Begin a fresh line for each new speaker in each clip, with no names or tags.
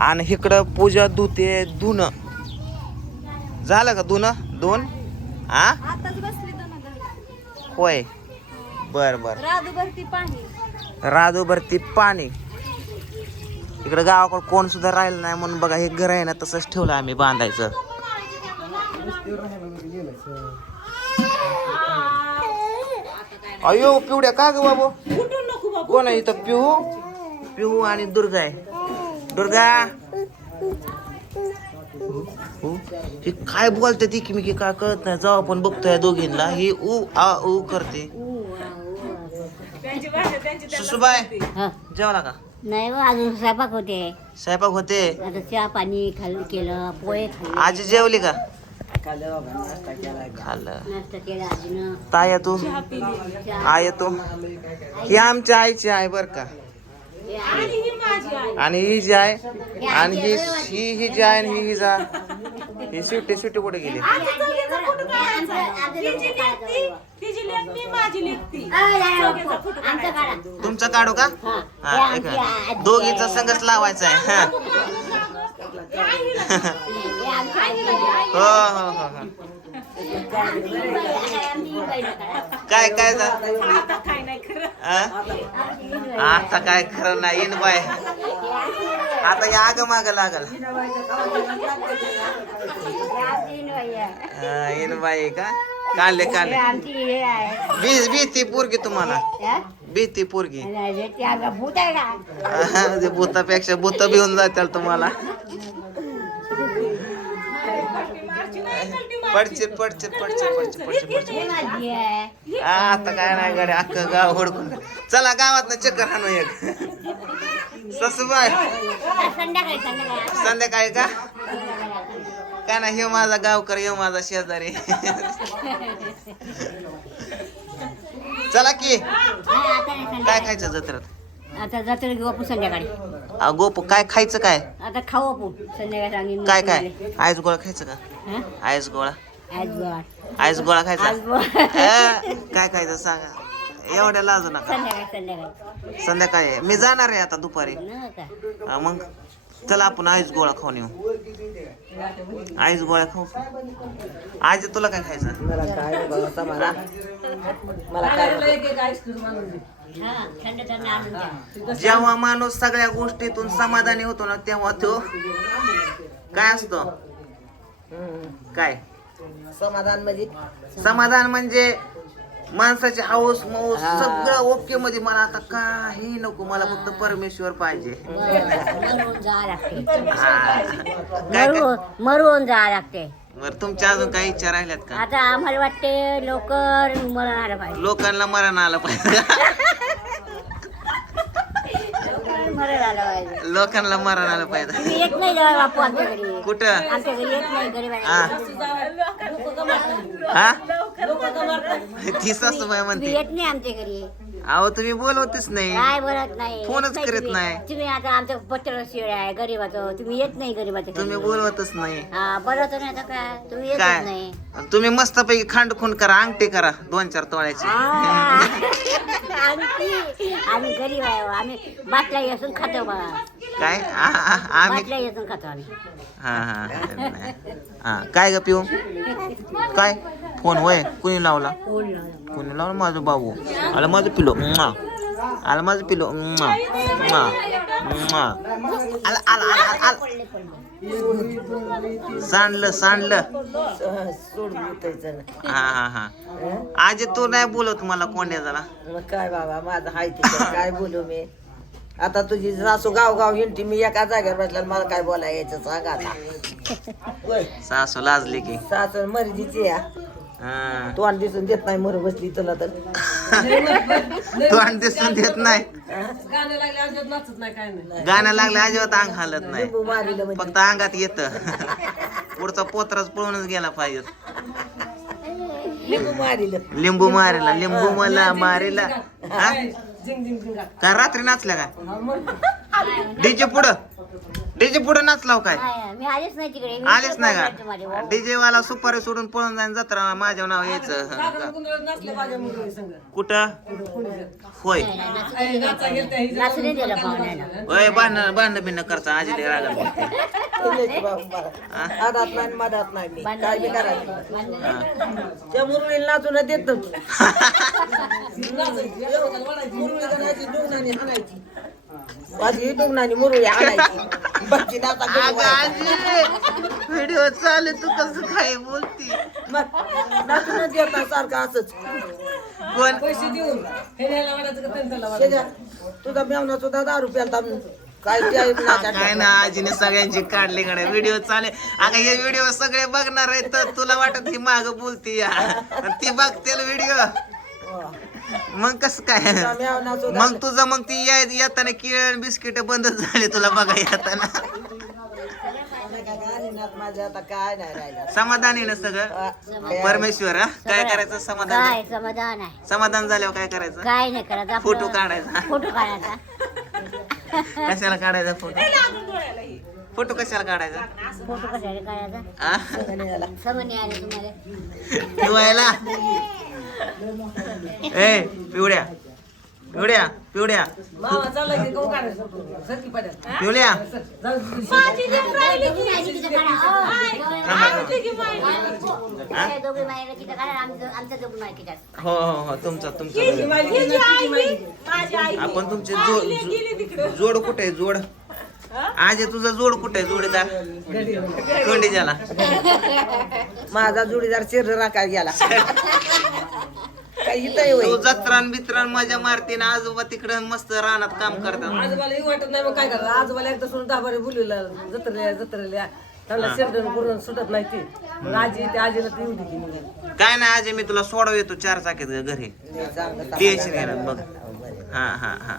आणि इकडं पूजा धुते धुणं. झालं का धुणं? दोन? आ?
दोन
होय. बर बर.
राधू भरती पाणी.
राजू भरती पाणी. इकडं गावाकडं कोण सुद्धा राहिलं नाही म्हणून बघा हे घर आहे ना तसंच ठेवलं आम्ही बांधायचं. अयो पिवड्या का ग बाबू. कोण आहे इथं? पिहू? पिहू आणि दुर्गा आहे. दुर्गा. हो? ही काय बोलते ती की मी की काय कळत नाही. जाऊ आपण बघतोय या दोघींना. ही उ आ उ करते. सुसुबाय
हा.
जेवला का?
नाही बा अजून स्वयंपाक होते.
स्वयंपाक होते?
आता चहा पाणी खाल्लं केलं पोहे खाल्ले.
आजी जेवली का? खाल्लं
नाश्ता केला आजीनं.
ताया तू?
चहा
आय तू? ही आमच्या आईची आहे बर का.
हे.
आणि ही जी आहे आणि ही ही ही जी आहे आणि ही ही जा. ही सुट्टी सुट्टी कुठे गेली. तुमचं काढू का?
हा.
दोघीचा संघच लावायचा आहे. हा.
हे.
हो हो हो हो
ही. ही.
काय काय जा?
बाई.
आता काय खरं नाही येईन बाय. आता या आग माग लागल. येईन बाई का?
हे आहे
बीज भीती पोरगी तुम्हाला? भीती पोरगी भूतापेक्षा भूत भिवून जातील तुम्हाला. पडचित पडचित
हे माझी आहे
हा, आता काय नाही गाडी अख्खं गाव हुडकून. चला गावात चक्कर हाणू एक.
हा, संध्याकाळी
का? काय नाही हे माझा गावकर हे माझा शेजारी. चला की. काय खायचं जत्रेत?
आता जातो संध्याकाळी.
आ, गोप काय खायचं काय?
आता खाऊ आपण. संध्याकाळी सांगेन
काय काय? आईस गोळा खायचं का?
हा?
आईस गोळा. आईस गोळा. खायचा? काय खायचं सांगा. एवढ्या लाजू नका.
संध्याकाळी
मी जाणार आहे आता दुपारी. हा, मग चला आपण आईस गोळा खाऊन येऊ. आईस गोळा खाऊ. आजी तुला काय खायचं?
हा.
जेव्हा माणूस सगळ्या गोष्टीतून समाधानी होतो ना तेव्हा तो काय असतो. काय?
समाधान म्हणजे?
समाधान म्हणजे माणसाची हाऊस मौस. सगळं ओके मध्ये मला आता काही नको मला फक्त परमेश्वर पाहिजे.
मरून जावं लागते.
काय काय?
मरून मरून जावं लागते.
बरं तुमच्या अजून काही इच्छा राहिल्यात का?
आता आम्हाला वाटते लवकर मरण आलं पाहिजे.
लोकांना मरण आलं पाहिजे.
मरण आलं पाहिजे.
लोकांना मरण आलं पाहिजे.
तुम्ही येत नाही जेव्हा बापू आमच्या घरी.
कुठं?
आमच्या घरी येत नाही गरीब
हा. हा? ती सासूबाई
तुम्ही
म्हणते.
येत नाही आमच्या घरी.
अहो तुम्ही बोलवतेच नाही.
काय बोलत नाही?
फोनच
येत
करत
तुम्ही.
नाही.
तुम्ही आता आमचं पत्र शिळ आहे गरीबाचं. तुम्ही येत नाही गरीबाच्या
तुम्ही
घरी.
बोलवतच नाही.
हा बोलवतो नाही आता काय? तुम्ही येतच
काय?
नाही.
तुम्ही मस्तपैकी खांड खून करा अंगठी करा दोन चार तोळ्याची.
आ, आम्ही आम्ही गरीब आहे हो. आम्ही बाटल्या येसून खातो बा.
काय? आ- आ- आम्ही
बाटल्या येसून खातो आम्ही.
हा हा नाही. हा काय ग पिऊ? काय? फोन होय? कुणी लावला? कुणी लावला? माझं बाबू आला माझं पिलो. आला माझं पिलो. आला आला आला आला सांडलं सांडलं. हा हा? आज तू नाही बोलत मला कोंड्या झाला
मग काय बाबा माझं हाय काय बोलू मी? आता तुझी सासू गाव गाव हिंडती मी एका जागेवर बसल्या मला काय बोलायला यायचं सांग आता.
सासू लाजली की.
सासू मर्जीची आहे.
हा.
तोंड दिसून देत नाही मर बसली तुला तर.
तू आणि दिसून देत नाही. गाणं लागलं अजिबात अंग हालत नाही.
लिंबू मारिलं म्हणजे.
फक्त अंगात येत. पुढचा पोत्राच पळूनच गेला पाहिजे.
लिंबू मारिलं.
लिंबू मारेला लिंबू मला मारेला. हा? का रात्री नाचल्या काय डीजे पुढं. डीजे पुढे नाचलाव काय?
नाही, मी आलेच नाही तिकडे. मी
आलेच
इकडे
नाही
बोलवायचं माझे
का
भाऊ.
डीजे वाला सुपारी सोडून पळून जाईन जत्रा माझ्या नाव यायचं.
माझ्या संग.
कुठं? होय.
नाचू नाही दिलं पाहुण्याला.
ओय भांडण भांडण बिंड करता आजी रागा
आदात नाही मधात नाही मी. काय बी करायचं
बांधलं
त्या मुरळीला देत मुरळी डुगणानी हाणायची. माझी डुगणानी मुरळी हाणायची. नाचा
अगं आजी व्हिडिओ चालू तू कसं काय बोलती?
नाचूनच येतात सारखं असंच
कोण
पैसे देऊन शेजा, तुझा मेवना सुद्धा दहा रुपयाला काय ते आहे नाचा
काय ना आजीने सगळ्यांची काढली कडे व्हिडिओ चाले अगं हे व्हिडिओ सगळे बघणार आहेत तर तुला वाटत ही माग बोलती या. आणि ती बघते व्हिडिओ. मग कस काय? मग तुझं मग ती येताना केळ बिस्किट बंदच झाले तुला बघा येताना. समाधानी ना सगळं? परमेश्वर हा? काय करायचं समाधान?
समाधान आहे?
समाधान झाल्यावर काय करायचं?
काय नाही करायचं
फोटो काढायचा.
फोटो काढायचा.
कशाला काढायचा फोटो? फोटो कशाला काढायचा?
फोटो कशाने काढायचा?
आ?
समनी आले तुम्हाला.
ठेवायला? ए पिवड्या पिवड्या पिवड्या पिवड्या हो? हो? हो? तुमचा तुमचा. आपण तुमचे जो- जोड कुठे आहे? जोड. आज तुझा जोड कुठे आहे जोडीदार? कोंडी झाला
माझा जोडीदार चिर राखायला गेला. इथं होय
जत्रान बित्रान मजा मारते ना आजोबा तिकडे मस्त रानात काम करतात.
आजोबाला येऊ वाटत नाही मग काय करायचं आजोबाला एकदा सोडून दहा बारे बोलवला जत्रेल्या जत्रेल्या त्यांना शेरडून करून सुटत नाही ती. मग आजी ते आजीला ती येऊ दिली मग
काय नाही आज मी तुला सोडव येतो चार चाकीत ग घरी. टेन्शन घेणार बघ. हा हा हा.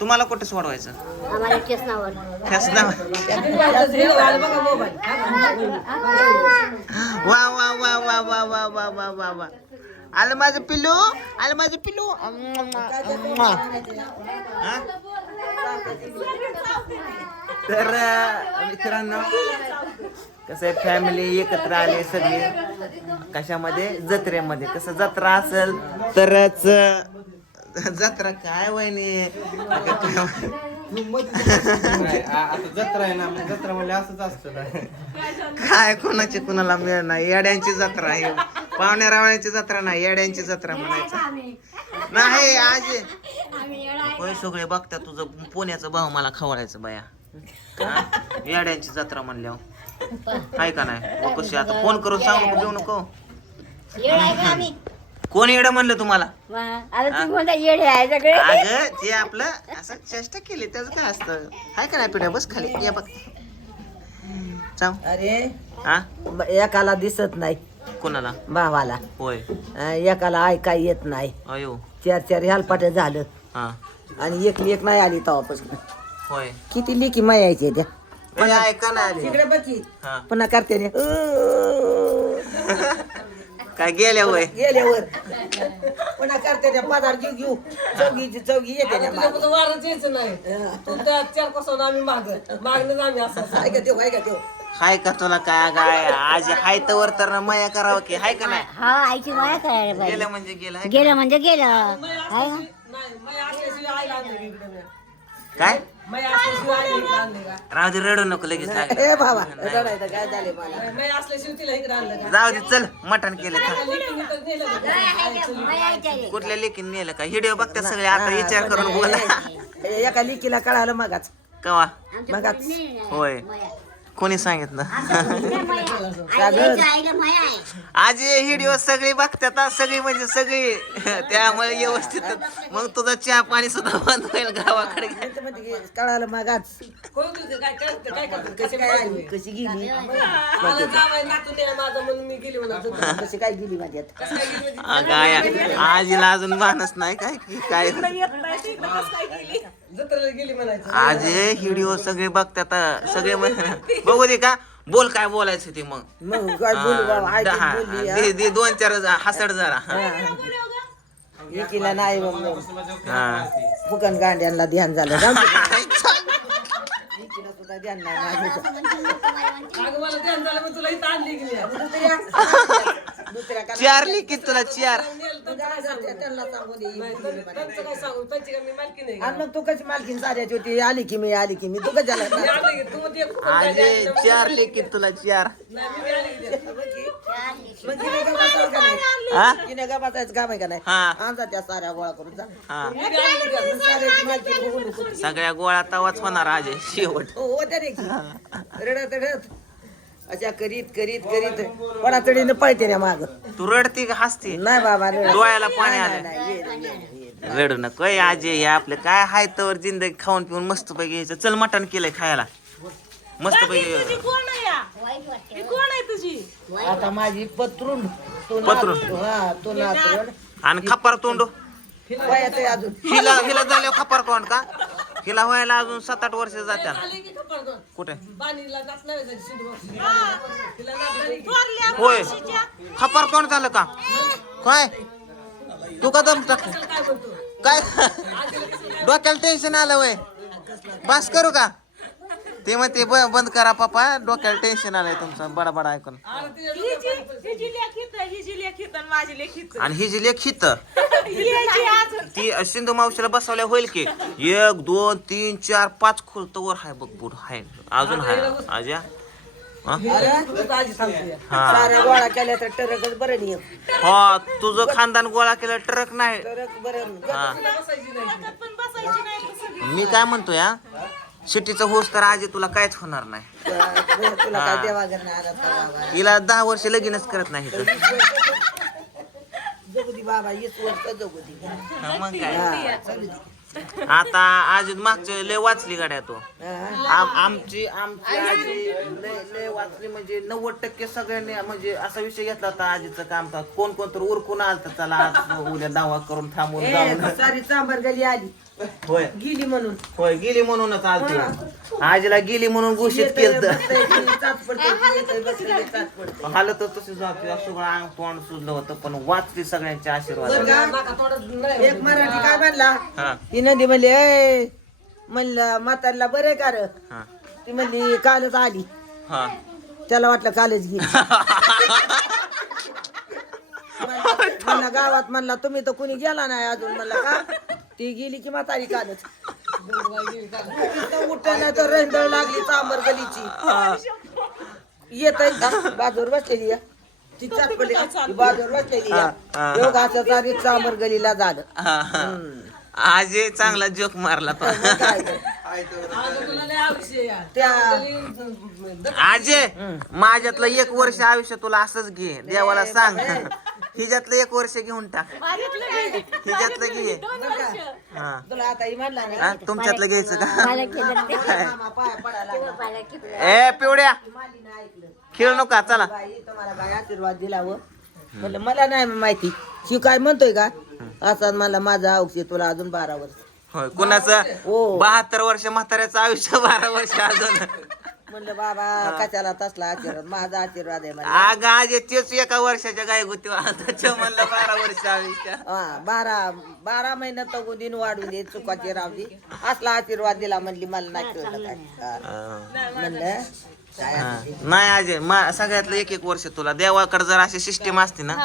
तुम्हाला कुठे सोडवायचं?
आम्हाला
बघा मोबाईल
वा वा वा वा वा वा वा वा वा वा आलं माझं पिल्लू? आलं माझं पिल्लू? हा? तर मित्रांनो कसं आहे फॅमिली एकत्र आले सगळे. कशामध्ये? जत्रेमध्ये. कसं जत्रा असेल तरच जत्रा काय वहिनी?
जत्रा आहे ना जत्रा म्हणजे असंच असतं.
काय कोणाची कोणाला मिळ नाही. येड्यांची जत्रा आहे. पाहुण्या रावण्याची जत्रा नाही येड्यांची जत्रा म्हणायचं. नाही आज होय सगळे बघतात तुझं पुण्याचं भाऊ मला खवळायचं बाया. हा? येड्यांची जत्रा म्हणल्यावर. आहे का नाही? कशी आता फोन करून सांगू नको देऊ नको. कोण येडं म्हणलं तुम्हाला?
वा, आता तुम्ही म्हणता येडे आहे सगळे.
अगं ते आपलं असं चेष्टा केली त्याचं काय असतं? आहे का नाही पिढ्या? बस खाली या बघ. चाव
अरे
हा?
ब- एकाला दिसत नाही.
कोणाला?
भावाला.
होय.
अं, एकाला ऐका येत नाही.
अयो.
चार चार ह्यालपाट झालं.
हा.
आणि एक लेख नाही आली तेव्हापासून.
होय.
किती लेखी मायायचे त्या?
पण ऐका ना आली
तिकडे बची
हा.
पुन्हा करते रे.
काय गेल्या होय
गेल्यावर. पुन्हा करते त्या पदार घेऊ घेऊ. चौघीची चौघी येते मागं.
वारच यायचं नाही. तू त्या चारपासून आम्ही माग मागणं आम्ही असं
ऐका देऊ ऐका देऊ
हाय का तुला काय गाय? आज हाय तर तर मया करावं की हाय का नाही?
हा आईची माया करायला पाहिजे
गेलं म्हणजे गेलं हाय
गेलं म्हणजे गेलं. आहे ना?
नाही मै असल्याशिवाय आईला आणलं इकडे मी.
काय
का?
राहू दे रडू नको लगेच लागलं.
ए बाबा रडायचं काय झाले मला?
मै असल्याशिवाय तिला इकडे आणलं का?
जाऊ दे चल मटण केलं
का?
माया.
कुठल्या लेकीन नेलं का? हिडिओ बघतात सगळे आता विचार करून बोला.
ए, एका लिकीला कळालं मगाच.
कवा?
आमच्या नाही,
होय.
माया.
कोणी सांगितलं? आज हे व्हिडिओ सगळे बघतात सगळी म्हणजे सगळी. त्यामुळे व्यवस्थित. मग तुझा चहा पाणी सुद्धा बंद होईल गावाकडे.
कळालं
मग आज
कशी गेली काय
आजीला अजून भानच नाही काय काय.
जत्रेला गेली म्हणायचं.
आज हे व्हिडिओ सगळे बघतात सगळे म्हण- बघू दे का? बोल काय बोलायचं ते मग.
मग काय बोलू बाबा
हा, दहा.
ऐकून बोलली
दे- दे दोन चार हसड जरा
एकीला नाही मग
हा.
फुकन गांड्यांना ध्यान झालं. जाऊ दे. आजीला सुद्धा ध्यान नाही माझ्या.
अगं मला ध्यान झालं मग तुला इथं आणली की नाही?
दुसऱ्या दुसऱ्या का
चार लिखी तुला चार.
त्यांना सांगून ये.
त्यांचं काय सांगू? त्यांची का मी मालकी नाही
आणि मग तू कशी मालकीन साऱ्याची होती? आली की मी आली की मी. तू कशाला
मी आले की तू ते खूप
आजे चार लिखी तुला चार.
नाही मी बी आले की ते.
मग हिने का बसायचं का नाही?
हा?
बसायचं काम आहे का नाही?
हा.
त्या साऱ्या गोळा करून जा.
हा.
मी बी आले की ते.
साऱ्याची मालकी बघू नको
सगळ्या गोळा तवाच होणार आजे शेवट.
हो की रडत रडत. अशा करीत करीत करीत पडा तडीनं पळते रे माग.
तू रडती का हसती?
नाही बाबा.
डोळ्याला पाणी
नाही,
आलं.
नाही, ये रे, ये रे, ये रे.
रडू नको हे आजे हे आपलं काय हाय तर जिंदगी खाऊन पिऊन मस्त पैकी घ्यायचं चल मटण केलंय खायला. मस्त पैकी
कोण आहे या? ही कोण आहे तुझी?
आता माझी पत्रून. तू
पत्रून.
नात- हा तू नातरून
आणि खपार तोंड?
वयात आहे अजून
हिला हिला झाल्यावर खपार तोंड का? हिला व्हायला अजून सात आठ वर्ष जात्या. कुठे.
तिला.
होय खपार तोंड झालं का? काय तू का दम टाक
काय
डोक्याला टेन्शन आलं वय बस करू का? ते मग ते ब- बंद करा पप्पा डोक्याला टेन्शन आलंय तुमचं बडा बडा ऐकून.
ही ही लेखित आहे, ही लेखित आणि माझी लेखित
आणि ही जी लेख हित
ही आहे जी अजून
ती सिंधू मावशीला बसवल्या होईल की एक दोन तीन चार पाच खोलतवर हाय बघ बुड हाय. अजून हाय. आज्या? हा?
डोक्यात आजी सांगते.
हा.
साऱ्या गोळा केल्या तर टरकच बरं नाही
हा तुझं खानदान गोळा केलं ट्रक नाही.
टरक बरं
हा.
बसायची नाही.
पण बसायची.
मी काय म्हणतो या सिटीचं होस तर आजी तुला काहीच होणार नाही.
तुला काय देवागर नाही आला तर बाबा?
तिला दहा वर्ष लगीनच करत नाही.
जगू दे बाबा वीस वर्ष जगू दे
हा, मग काय?
हा, चालू दे.
आता आजी मागच्या लय वाचली गाड्या तो.
हा.
आम- आमची आमची आजी लय लय वाचली म्हणजे नव्वद टक्के सगळ्यांनी म्हणजे असा विषय घेतला होता आजीचं काम. कोण कोण तर उरकून आलत चला आज उद्या दावा करून थांबून
ए,
जाऊन.
सारी चांबर गली आली.
होय.
गेली म्हणून.
होय गेली म्हणूनच आलती. आजीला गेली म्हणून घोषित केलं. हालत तशी जाते सगळं अंग तोंड सुजलं होतं पण वाचली सगळ्यांच्या आशीर्वाद.
एक मराठी काय म्हणला?
हा.
ती नदी म्हणली ए म्हणलं म्हातारला बरे का र?
हा.
ती म्हणली कालच आली.
हा.
त्याला वाटलं कालच गेली. म्हणलं गावात म्हणला तुम्ही तर कुणी गेला नाही अजून म्हणलं का? ती गेली की म्हातारी कालच. उठण्या तर रेंदळ लागली चांबर गलीची. येत बाजूवर बसलेली आहे. ती चाच पडली ती बाजूवर बसलेली. योग असं सारी चांबर गलीला झालं.
आजी चांगला जोक मारला.
त्या
आजे माझ्यातलं एक वर्ष आयुष्य तुला असंच घे. देवाला सांग. हिच्यातलं एक वर्ष घेऊन टाक. हिच्यातलं घे. हा.
तुला आता म्हणला नाही.
तुमच्यातलं घ्यायचं का?
मला केलं ते
मामा पाया पडायला लागला.
मला केलं
ए पिवड्या.
मालीनं ऐकलं
खेळ नका चला.
बाई तुम्हाला काय आशीर्वाद दिला व. म्हणलं मला नाही माहिती. शिव काय म्हणतोय का? असा मला माझा औषध तुला अजून बारा वर्ष.
होय कुणाचं?
हो.
बहात्तर वर्ष म्हाताऱ्याचं आयुष्य बारा वर्ष अजून.
म्हणलं बाबा कशाला तसला आशीर्वाद? माझा आशीर्वाद आहे
आजे तेच एका वर्षाच्या गाय होती म्हणलं बारा वर्ष आयुष्य
हा बारा बारा महिन्यात तर दिन वाढून दे चुकाची दे. असला आशीर्वाद दिला म्हणली मला नाही कळलं काय. हा. म्हणलं काय
हा. नाही आजे मा- सगळ्यातलं एक एक वर्ष तुला. देवाकडे जर अशी सिस्टीम असती ना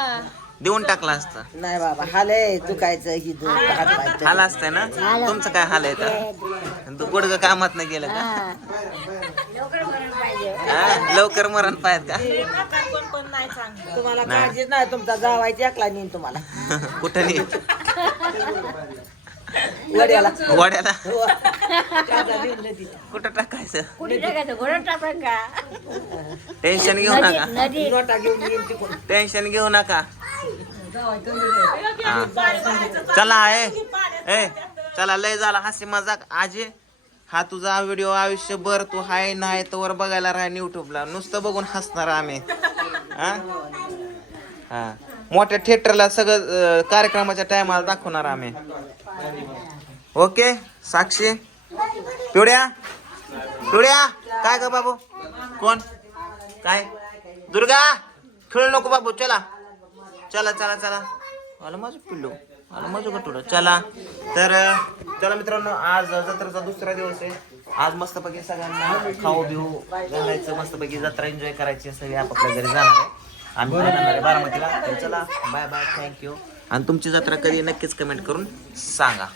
देऊन टाकला असतं.
नाही बाबा हालय चुकायचं ही हात
हाल असतंय ना? तुमचं काय हाल आहे तर? तू गुडग कामात नाही गेलं का
हा. लवकर म्हणून पाहिजे
हा? लवकर मरण पाहिजे का?
हे प्रकार कोण पण नाही. चांगलं
तुम्हाला काळजीच नाही तुमचा जावायची एकला नेईन तुम्हाला.
कुठं नाही
वड्याला.
वाड्याला?
हो.
कुठं टाकायचं?
कुठे टाकायचं? घोडं टाकलं का?
टेन्शन घेऊ नका.
नोटा घेऊन येईन तिकडून.
टेन्शन घेऊ नका. हा. चला ए ए चला लय झाला. हास्य मजाक. आजे हा तुझा व्हिडिओ आयुष्यभर तू हाय नाही तर बघायला राह युट्यूबला नुसतं बघून हसणार आम्ही. हा? हा. मोठ्या थिएटरला सगळं कार्यक्रमाच्या टायमाला दाखवणार आम्ही. ओके साक्षी? पिवड्या? पिवड्या? काय ग बाबू? कोण? काय? दुर्गा? खेळू नको बाबू चला. चला चला चला. मला माझं पिल्लू. आलं माझं गटुडं चला. तर चला मित्रांनो आज जत्रेचा दुसरा दिवस आहे. आज मस्तपैकी सगळ्यांना खाऊ बिऊ घालायचं मस्तपैकी जत्रा एन्जॉय करायची सगळी आपापल्या घरी जाणार आहे. आम्ही जाणार आहे बारामतीला. तर चला बाय बाय थँक्यू आणि तुमची जत्रा कधी नक्कीच कमेंट करून सांगा.